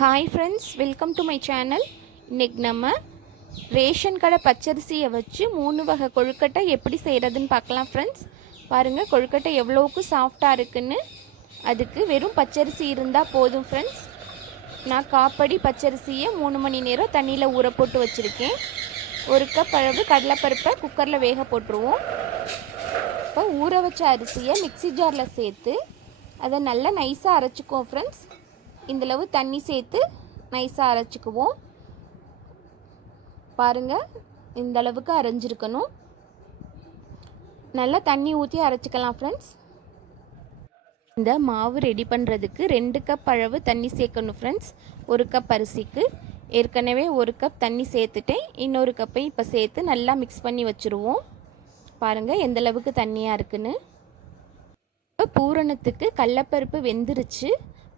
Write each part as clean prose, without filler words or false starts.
Hi friends, welcome to my channel. இன்றைக்கி நம்ம ration கடை பச்சரிசியை வச்சு 3 வகை கொழுக்கட்டை எப்படி செய்கிறதுன்னு பார்க்கலாம் ஃப்ரெண்ட்ஸ். பாருங்கள், கொழுக்கட்டை எவ்வளோக்கு சாஃப்டாக இருக்குன்னு. அதுக்கு வெறும் பச்சரிசி இருந்தால் போதும் ஃப்ரெண்ட்ஸ். நான் காப்படி பச்சரிசியை 3 மணி நேரம் தண்ணியில் ஊற போட்டு வச்சுருக்கேன். 1 கப் அளவு கடலைப்பருப்பை குக்கரில் வேக போட்டுருவோம். இப்போ ஊற வச்ச அரிசியை மிக்ஸி ஜாரில் சேர்த்து அதை நல்லா நைஸாக அரைச்சிக்குவோம் ஃப்ரெண்ட்ஸ். இந்தளவு தண்ணி சேர்த்து நைஸாக அரைச்சிக்குவோம். பாருங்கள், இந்தளவுக்கு அரைஞ்சிருக்கணும். நல்லா தண்ணி ஊற்றி அரைச்சிக்கலாம் ஃப்ரெண்ட்ஸ். இந்த மாவு ரெடி பண்ணுறதுக்கு 2 கப் அளவு தண்ணி சேர்க்கணும் ஃப்ரெண்ட்ஸ். 1 கப் அரிசிக்கு ஏற்கனவே 1 கப் தண்ணி சேர்த்துட்டேன். இன்னொரு கப்பையும் இப்போ சேர்த்து நல்லா மிக்ஸ் பண்ணி வச்சுருவோம். பாருங்கள் எந்தளவுக்கு தண்ணியாக இருக்குன்னு. இப்போ பூரணத்துக்கு கடலைப்பருப்பு வெந்துருச்சு.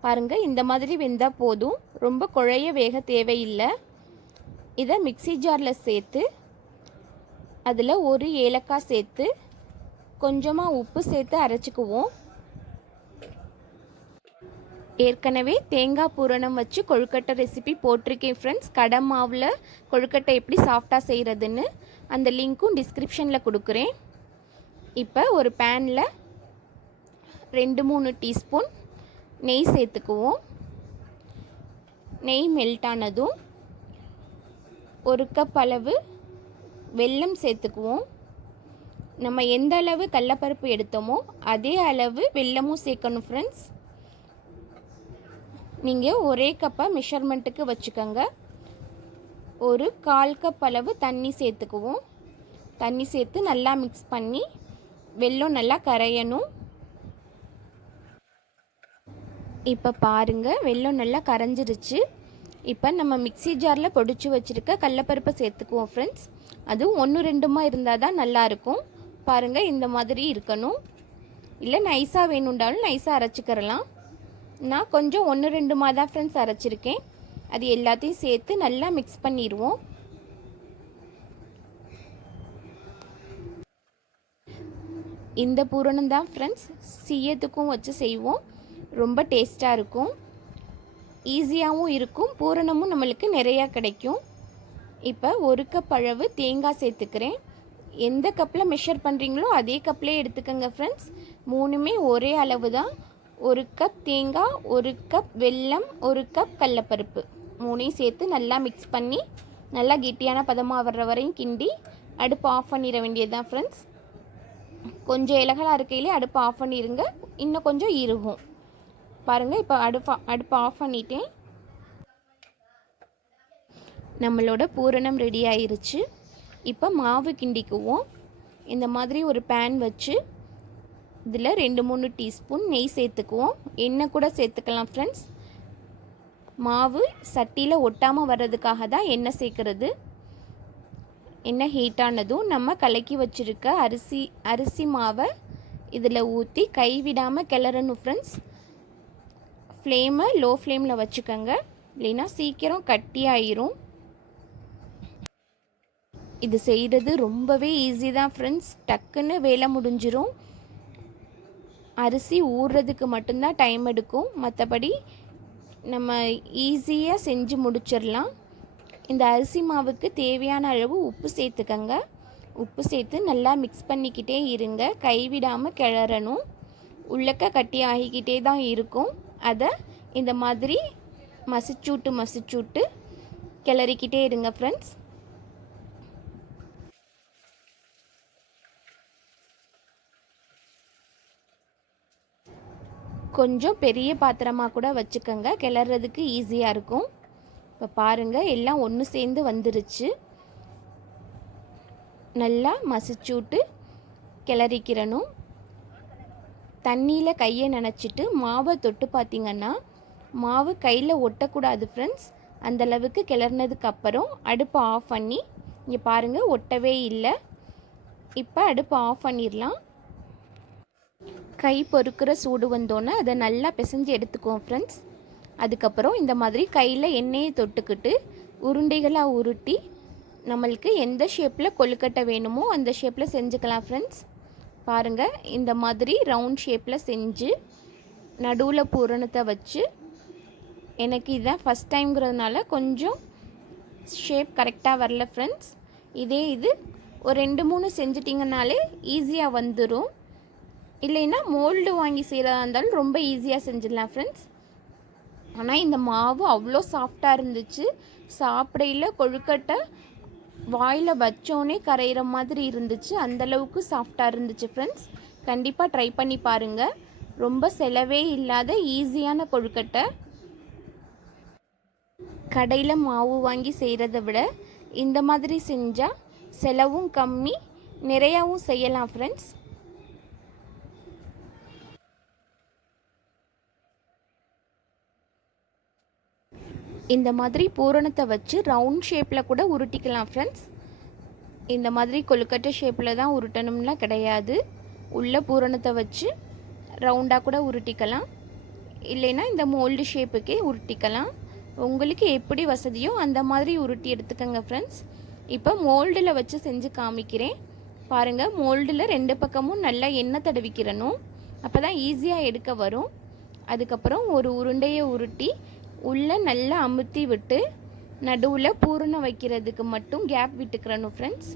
பாருங்கள், இந்த மாதிரி வெந்தால் போதும், ரொம்ப குழைய வேக தேவையில்லை. இதை மிக்ஸி ஜாரில் சேர்த்து அதில் 1 ஏலக்காய் சேர்த்து கொஞ்சமாக உப்பு சேர்த்து அரைச்சிக்குவோம். ஏற்கனவே தேங்காய் பூரணம் வச்சு கொழுக்கட்டை ரெசிபி போட்டிருக்கேன் ஃப்ரெண்ட்ஸ். கடை மாவில் கொழுக்கட்டை எப்படி சாஃப்டாக செய்கிறதுன்னு அந்த லிங்க்கும் டிஸ்கிரிப்ஷனில் கொடுக்குறேன். இப்போ ஒரு பேனில் 2-3 டீஸ்பூன் நெய் சேர்த்துக்குவோம். நெய் மெல்ட் ஆனதும் 1 கப் அளவு வெல்லம் சேர்த்துக்குவோம். நம்ம எந்த அளவு கடலைப்பருப்பு எடுத்தோமோ அதே அளவு வெல்லமும் சேர்க்கணும் ஃப்ரெண்ட்ஸ். நீங்கள் ஒரே கப்பாக மெஷர்மெண்ட்டுக்கு வச்சுக்கோங்க. ஒரு 1/4 கப் அளவு தண்ணி சேர்த்துக்குவோம். தண்ணி சேர்த்து நல்லா மிக்ஸ் பண்ணி வெல்லம் நல்லா கரையணும். இப்போ பாருங்கள், வெல்லம் நல்லா கரைஞ்சிருச்சு. இப்போ நம்ம மிக்ஸி ஜாரில் பொடிச்சு வச்சுருக்க கடலைப்பருப்பை சேர்த்துக்குவோம் ஃப்ரெண்ட்ஸ். அதுவும் 1-2 இருந்தால் தான் நல்லாயிருக்கும். பாருங்கள், இந்த மாதிரி இருக்கணும். இல்லை நைஸாக வேணுண்டாலும் நைஸாக அரைச்சிக்கிறலாம். நான் கொஞ்சம் 1-2 தான் ஃப்ரெண்ட்ஸ் அரைச்சிருக்கேன். அது எல்லாத்தையும் சேர்த்து நல்லா மிக்ஸ் பண்ணிடுவோம். இந்த பூரணம் தான் ஃப்ரெண்ட்ஸ் சீயத்துக்கும் வச்சு செய்வோம். ரொம்ப டேஸ்ட்டாக இருக்கும், ஈஸியாகவும் இருக்கும், பூரணமும் நம்மளுக்கு நிறையா கிடைக்கும். இப்போ 1 கப் அளவு தேங்காய் சேர்த்துக்கிறேன். எந்த கப்பில் மெஷர் பண்ணுறீங்களோ அதே கப்லேயே எடுத்துக்கோங்க ஃப்ரெண்ட்ஸ். 3மே ஒரே அளவு தான். 1 கப் தேங்காய், 1 கப் வெல்லம், 1 கப் கடலைப்பருப்பு 3ஐயும் சேர்த்து நல்லா மிக்ஸ் பண்ணி நல்லா கெட்டியான பதமாக வர்ற வரையும் கிண்டி அடுப்பு ஆஃப் பண்ணிட வேண்டியது தான் ஃப்ரெண்ட்ஸ். கொஞ்சம் இலகலாக இருக்கையிலே அடுப்பு ஆஃப் பண்ணிடுங்க, இன்னும் கொஞ்சம் இறுகும். பாருங்கள், இப்போ அடுப்பு ஆஃப் பண்ணிட்டேன். நம்மளோட பூரணம் ரெடி ஆயிருச்சு. இப்போ மாவு கிண்டிக்குவோம். இந்த மாதிரி ஒரு பேன் வச்சு இதில் 2-3 டீஸ்பூன் நெய் சேர்த்துக்குவோம். எண்ணெய் கூட சேர்த்துக்கலாம் ஃப்ரெண்ட்ஸ். மாவு சட்டியில் ஒட்டாமல் வர்றதுக்காக தான் எண்ணெய் சேர்க்குறது. எண்ணெய் ஹீட்டானதும் நம்ம கலக்கி வச்சுருக்க அரிசி மாவை இதில் ஊற்றி கைவிடாமல் கிளறணும் ஃப்ரெண்ட்ஸ். ஃப்ளேமை லோ ஃப்ளேமில் வச்சுக்கோங்க, இல்லைன்னா சீக்கிரம் கட்டியாயிரும். இது செய்கிறது ரொம்பவே ஈஸி தான் ஃப்ரெண்ட்ஸ். டக்குன்னு வேலை முடிஞ்சிரும். அரிசி ஊறுறதுக்கு மட்டும்தான் டைம் எடுக்கும், மற்றபடி நம்ம ஈஸியாக செஞ்சு முடிச்சிடலாம். இந்த அரிசி மாவுக்கு தேவையான அளவு உப்பு சேர்த்துக்கங்க. உப்பு சேர்த்து நல்லா மிக்ஸ் பண்ணிக்கிட்டே இருங்க, கைவிடாமல் கிளறணும். உள்ளக்க கட்டி ஆகிக்கிட்டே தான் இருக்கும். அதை இந்த மாதிரி மசிச்சூட்டு கிளறிக்கிட்டே இருங்க ஃப்ரெண்ட்ஸ். கொஞ்சம் பெரிய பாத்திரமாக கூட வச்சுக்கோங்க, கிளறதுக்கு ஈஸியாக இருக்கும். இப்போ பாருங்கள், எல்லாம் ஒன்று சேர்ந்து வந்துருச்சு. நல்லா மசிச்சூட்டு கிளறிக்கிறணும். தண்ணியில் கையை நனைச்சிட்டு மாவை தொட்டு பார்த்திங்கன்னா மாவு கையில் ஒட்டக்கூடாது ஃப்ரெண்ட்ஸ். அந்தளவுக்கு கிளறினதுக்கப்புறம் அடுப்பை ஆஃப் பண்ணி, இங்கே பாருங்கள் ஒட்டவே இல்லை. இப்போ அடுப்பை ஆஃப் பண்ணிடலாம். கை பொறுக்கிற சூடு வந்தோன்னே அதை நல்லா பிசைஞ்சு எடுத்துக்குவோம் ஃப்ரெண்ட்ஸ். அதுக்கப்புறம் இந்த மாதிரி கையில் எண்ணெயை தொட்டுக்கிட்டு உருண்டைகளாக உருட்டி நம்மளுக்கு எந்த ஷேப்பில் கொழுக்கட்டை வேணுமோ அந்த ஷேப்பில் செஞ்சுக்கலாம் ஃப்ரெண்ட்ஸ். பாருங்கள், இந்த மாதிரி ரவுண்ட் ஷேப்பில் செஞ்சு நடுவில் பூரணத்தை வச்சு எனக்கு இதுதான் ஃபஸ்ட் டைம்ங்கிறதுனால கொஞ்சம் ஷேப் கரெக்டாக வரல ஃப்ரெண்ட்ஸ். இது ஒரு 2-3 செஞ்சிட்டிங்கனாலே ஈஸியாக வந்துடும். இல்லைன்னா மோல்டு வாங்கி செய்கிறதா இருந்தாலும் ரொம்ப ஈஸியாக செஞ்சிடலாம் ஃப்ரெண்ட்ஸ். ஆனால் இந்த மாவு அவ்வளோ சாஃப்டாக இருந்துச்சு. சாப்பிடையில் கொழுக்கட்டை வாயில் வச்சோன்னே கரையிற மாதிரி இருந்துச்சு. அந்தளவுக்கு சாஃப்டாக இருந்துச்சு ஃப்ரெண்ட்ஸ். கண்டிப்பாக ட்ரை பண்ணி பாருங்கள். ரொம்ப செலவே இல்லாத ஈஸியான கொழுக்கட்டை. கடையில் மாவு வாங்கி செய்கிறத விட இந்த மாதிரி செஞ்சால் செலவும் கம்மி, நிறையாவும் செய்யலாம் ஃப்ரெண்ட்ஸ். இந்த மாதிரி பூரணத்தை வச்சு ரவுண்ட் ஷேப்பில் கூட உருட்டிக்கலாம் ஃப்ரெண்ட்ஸ். இந்த மாதிரி கொழுக்கட்டை ஷேப்பில் தான் உருட்டணும்லாம் கிடையாது. உள்ள பூரணத்தை வச்சு ரவுண்டாக கூட உருட்டிக்கலாம். இல்லைன்னா இந்த மோல்டு ஷேப்புக்கே உருட்டிக்கலாம். உங்களுக்கு எப்படி வசதியோ அந்த மாதிரி உருட்டி எடுத்துக்கோங்க ஃப்ரெண்ட்ஸ். இப்போ மோல்டில் வச்சு செஞ்சு காமிக்கிறேன் பாருங்கள். மோல்டில் 2 பக்கமும் நல்லா எண்ணெய் தடவிக்கிறணும். அப்போ தான் ஈஸியாக எடுக்க வரும். அதுக்கப்புறம் ஒரு உருண்டையை உருட்டி உள்ளே நல்லா அமுத்தி விட்டு நடுவில் பூரணம் வைக்கிறதுக்கு மட்டும் கேப் விட்டுக்கிறணும் ஃப்ரெண்ட்ஸ்.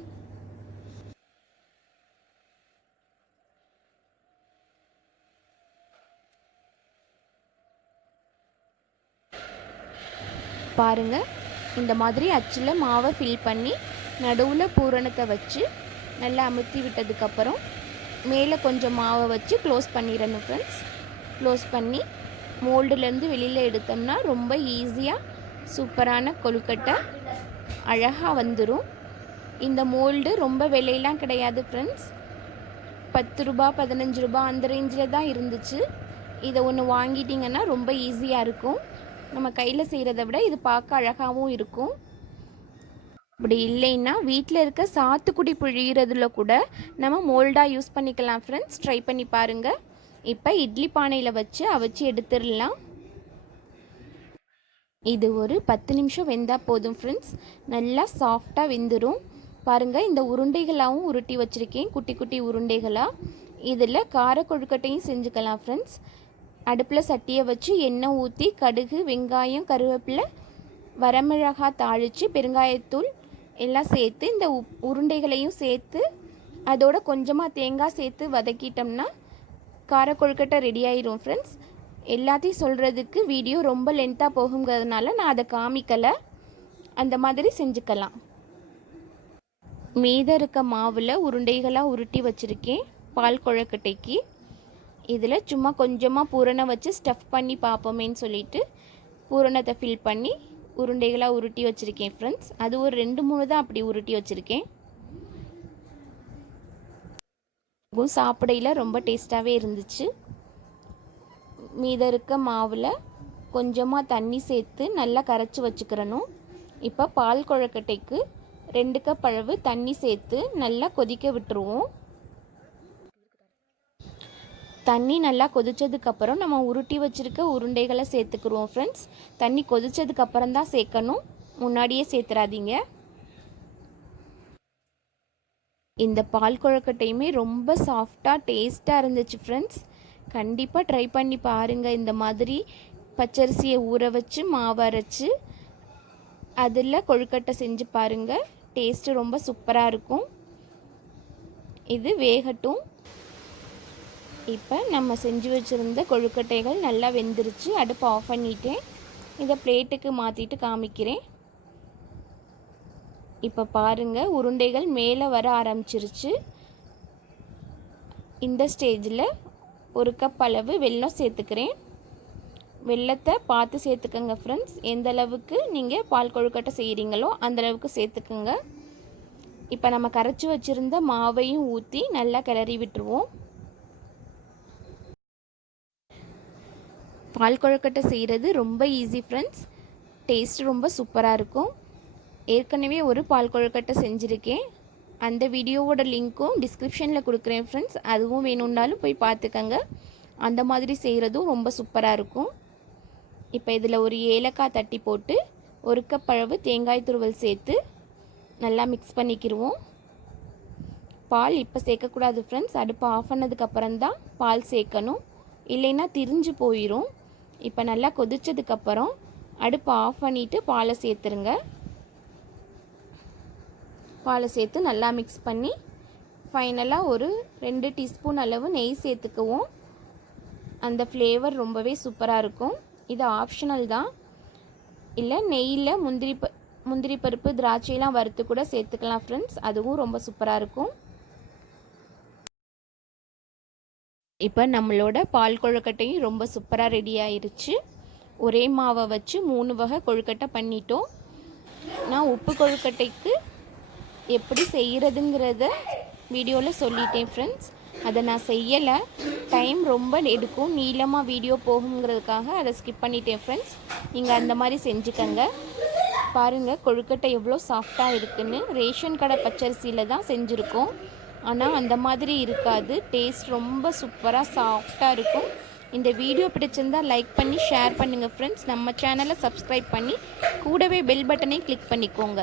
பாருங்கள், இந்த மாதிரி அச்சில் மாவை ஃபில் பண்ணி நடுவில் பூரணத்தை வச்சு நல்லா அமுத்தி விட்டதுக்கப்புறம் மேலே கொஞ்சம் மாவை வச்சு க்ளோஸ் பண்ணிடணும் ஃப்ரெண்ட்ஸ். க்ளோஸ் பண்ணி மோல்டுலேருந்து வெளியில் எடுத்தோம்னா ரொம்ப ஈஸியாக சூப்பரான கொழுக்கட்டை அழகாக வந்துடும். இந்த மோல்டு ரொம்ப விலையெல்லாம் கிடையாது ஃப்ரெண்ட்ஸ். 10 ரூபா 15 ரூபா அந்த ரேஞ்சில் தான் இருந்துச்சு. இதை ஒன்று வாங்கிட்டிங்கன்னா ரொம்ப ஈஸியாக இருக்கும். நம்ம கையில் செய்கிறத விட இது பார்க்க அழகாகவும் இருக்கும். அப்படி இல்லைன்னா வீட்டில் இருக்க சாத்துக்குடி புழிகிறதுல கூட நம்ம மோல்டாக யூஸ் பண்ணிக்கலாம் ஃப்ரெண்ட்ஸ். ட்ரை பண்ணி பாருங்கள். இப்போ இட்லி பானையில் வச்சு அவிச்சு எடுத்துடலாம். இது ஒரு 10 நிமிஷம் வெந்தால் போதும் ஃப்ரெண்ட்ஸ். நல்லா சாஃப்டாக வெந்துடும். பாருங்கள், இந்த உருண்டைகளாகவும் உருட்டி வச்சுருக்கேன், குட்டி குட்டி உருண்டைகளாக. இதில் கார கொழுக்கட்டையும் செஞ்சுக்கலாம் ஃப்ரெண்ட்ஸ். அடுப்பில் சட்டியை வச்சு எண்ணெய் ஊற்றி கடுகு, வெங்காயம், கருவேப்பிலை, வரமிளகாய் தாளித்து பெருங்காயத்தூள் எல்லாம் சேர்த்து இந்த உருண்டைகளையும் சேர்த்து அதோட கொஞ்சமாக தேங்காய் சேர்த்து வதக்கிட்டோம்னா கார கொழுக்கட்டை ரெடி ஆயிரும் ஃப்ரெண்ட்ஸ். எல்லாத்தையும் சொல்கிறதுக்கு வீடியோ ரொம்ப லென்த்தாக போகுங்கிறதுனால நான் அதை காமிக்கலை. அந்த மாதிரி செஞ்சுக்கலாம். மீத இருக்க மாவில் உருண்டைகளாக உருட்டி வச்சுருக்கேன் பால் கொழுக்கட்டைக்கு. இதில் சும்மா கொஞ்சமாக பூரணம் வச்சு ஸ்டஃப் பண்ணி பார்ப்போமேன்னு சொல்லிட்டு பூரணத்தை ஃபில் பண்ணி உருண்டைகளாக உருட்டி வச்சுருக்கேன் ஃப்ரெண்ட்ஸ். அது ஒரு 2-3 தான் அப்படி உருட்டி வச்சுருக்கேன். சாப்பிடையில் ரொம்ப டேஸ்ட்டாகவே இருந்துச்சு. மீத இருக்க மாவில் கொஞ்சமாக தண்ணி சேர்த்து நல்லா கரைச்சி வச்சுக்கிறணும். இப்போ பால் கொழுக்கட்டைக்கு 2 கப் அளவு தண்ணி சேர்த்து நல்லா கொதிக்க விட்டுருவோம். தண்ணி நல்லா கொதித்ததுக்கப்புறம் நம்ம உருட்டி வச்சுருக்க உருண்டைகளை சேர்த்துக்குருவோம் ஃப்ரெண்ட்ஸ். தண்ணி கொதித்ததுக்கப்புறம் தான் சேர்க்கணும், முன்னாடியே சேர்த்துறாதீங்க. இந்த பால் கொழுக்கட்டையுமே ரொம்ப சாஃப்டாக டேஸ்ட்டாக இருந்துச்சு ஃப்ரெண்ட்ஸ். கண்டிப்பாக ட்ரை பண்ணி பாருங்கள். இந்த மாதிரி பச்சரிசியை ஊற வச்சு மாவு அரைச்சி அதில் கொழுக்கட்டை செஞ்சு பாருங்கள். டேஸ்ட்டு ரொம்ப சூப்பராக இருக்கும். இது வேகட்டும். இப்போ நம்ம செஞ்சு வச்சுருந்த கொழுக்கட்டைகள் நல்லா வெந்துருச்சு. அடுப்பை ஆஃப் பண்ணிட்டேன். இதை பிளேட்டுக்கு மாற்றிட்டு காமிக்கிறேன். இப்போ பாருங்கள், உருண்டைகள் மேலே வர ஆரம்பிச்சிருச்சு. இந்த ஸ்டேஜில் 1 கப் அளவு வெல்லம் சேர்த்துக்கிறேன். வெல்லத்தை பார்த்து சேர்த்துக்கங்க ஃப்ரெண்ட்ஸ். எந்த அளவுக்கு நீங்கள் பால் கொழுக்கட்டை செய்கிறீங்களோ அந்தளவுக்கு சேர்த்துக்குங்க. இப்போ நம்ம கரைச்சி வச்சுருந்த மாவையும் ஊற்றி நல்லா கிளறி விட்டுருவோம். பால் கொழுக்கட்டை செய்கிறது ரொம்ப ஈஸி ஃப்ரெண்ட்ஸ். டேஸ்ட் ரொம்ப சூப்பராக இருக்கும். ஏற்கனவே ஒரு பால் கொழுக்கட்டை செஞ்சுருக்கேன். அந்த வீடியோவோட லிங்க்கும் டிஸ்கிரிப்ஷனில் கொடுக்குறேன் ஃப்ரெண்ட்ஸ். அதுவும் வேணும்னாலும் போய் பார்த்துக்கங்க. அந்த மாதிரி செய்கிறதும் ரொம்ப சூப்பராக இருக்கும். இப்போ இதில் ஒரு ஏலக்காய் தட்டி போட்டு 1 கப் அளவு தேங்காய் துருவல் சேர்த்து நல்லா மிக்ஸ் பண்ணிக்கிடுவோம். பால் இப்போ சேர்க்கக்கூடாது ஃப்ரெண்ட்ஸ். அடுப்பை ஆஃப் பண்ணதுக்கப்புறம் தான் பால் சேர்க்கணும், இல்லைன்னா திரிஞ்சு போயிடும். இப்போ நல்லா கொதித்ததுக்கப்புறம் அடுப்பு ஆஃப் பண்ணிவிட்டு பாலை சேர்த்துருங்க. பாலை சேர்த்து நல்லா மிக்ஸ் பண்ணி ஃபைனலாக ஒரு 2 டீஸ்பூன் அளவு நெய் சேர்த்துக்குவோம். அந்த ஃப்ளேவர் ரொம்பவே சூப்பராக இருக்கும். இது ஆப்ஷனல் தான். இல்லை நெய்யில் முந்திரி பருப்பு திராட்சையெல்லாம் வறுத்து கூட சேர்த்துக்கலாம் ஃப்ரெண்ட்ஸ். அதுவும் ரொம்ப சூப்பராக இருக்கும். இப்போ நம்மளோட பால் கொழுக்கட்டையும் ரொம்ப சூப்பராக ரெடி ஆயிடுச்சு. ஒரே மாவை வச்சு 3 வகை கொழுக்கட்டை பண்ணிட்டோம். நான் உப்பு கொழுக்கட்டைக்கு எப்படி செய்கிறதுங்கிறத வீடியோவில் சொல்லிட்டேன் ஃப்ரெண்ட்ஸ். அதை நான் செய்யலை, டைம் ரொம்ப எடுக்கும், நீளமாக வீடியோ போகுங்கிறதுக்காக அதை ஸ்கிப் பண்ணிட்டேன் ஃப்ரெண்ட்ஸ். நீங்கள் அந்த மாதிரி செஞ்சுக்கங்க. பாருங்கள் கொழுக்கட்டை எவ்வளோ சாஃப்டாக இருக்குன்னு. ரேஷன் கடை பச்சரிசியில் தான் செஞ்சுருக்கோம், ஆனால் அந்த மாதிரி இருக்காது. டேஸ்ட் ரொம்ப சூப்பராக சாஃப்டாக இருக்கும். இந்த வீடியோ பிடிச்சிருந்தால் லைக் பண்ணி ஷேர் பண்ணுங்கள் ஃப்ரெண்ட்ஸ். நம்ம சேனலை சப்ஸ்கிரைப் பண்ணி கூடவே பெல் பட்டனை கிளிக் பண்ணிக்கோங்க.